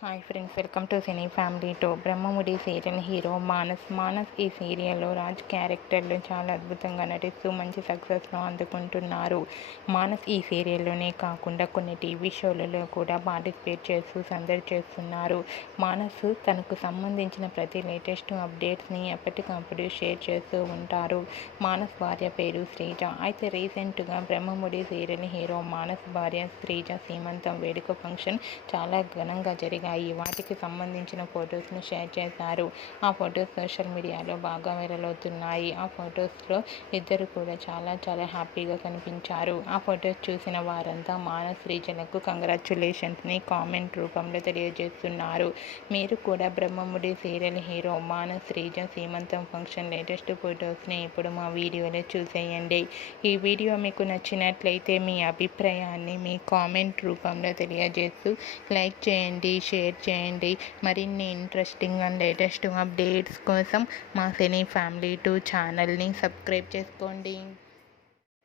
Hi friends, welcome to cine family two. Brahmamudi serial hero Manas ఈ సీరియల్లో రాజ్ క్యారెక్టర్లో చాలా అద్భుతంగా నటిస్తూ మంచి సక్సెస్ను అందుకుంటున్నారు. మానస్ ఈ సీరియల్లోనే కాకుండా కొన్ని టీవీ షోలలో కూడా పార్టిసిపేట్ చేస్తూ సందడి చేస్తున్నారు. మానస్ తనకు సంబంధించిన ప్రతి లేటెస్ట్ అప్డేట్స్ని ఎప్పటికప్పుడు షేర్ చేస్తూ ఉంటారు. మానస్ భార్య పేరు శ్రీజ. అయితే రీసెంట్గా బ్రహ్మముడి సీరియల్ హీరో మానస్ భార్య శ్రీజ సీమంతం వేడుక ఫంక్షన్ చాలా ఘనంగా జరిగింది. వాటికి సంబంధించిన ఫొటోస్ను షేర్ చేశారు. ఆ ఫొటోస్ సోషల్ మీడియాలో బాగా వైరల్ అవుతున్నాయి. ఆ ఫొటోస్లో ఇద్దరు కూడా చాలా హ్యాపీగా కనిపించారు. ఆ ఫొటోస్ చూసిన వారంతా మానస్ శ్రీజలకు కంగ్రాచ్యులేషన్స్ని కామెంట్ రూపంలో తెలియజేస్తున్నారు. మీరు కూడా బ్రహ్మముడి సీరియల్ హీరో మానస్ శ్రీజ సీమంతం ఫంక్షన్ లేటెస్ట్ ఫొటోస్ని ఇప్పుడు మా వీడియోలో చూసేయండి. ఈ వీడియో మీకు నచ్చినట్లయితే మీ అభిప్రాయాన్ని మీ కామెంట్ రూపంలో తెలియజేస్తూ లైక్ చేయండి, షేర్ చేయండి. మరిన్ని ఇంట్రెస్టింగ్ అండ్ లేటెస్ట్ అప్డేట్స్ కోసం మా సినీ ఫ్యామిలీ 2 ఛానల్ని సబ్స్క్రైబ్ చేసుకోండి.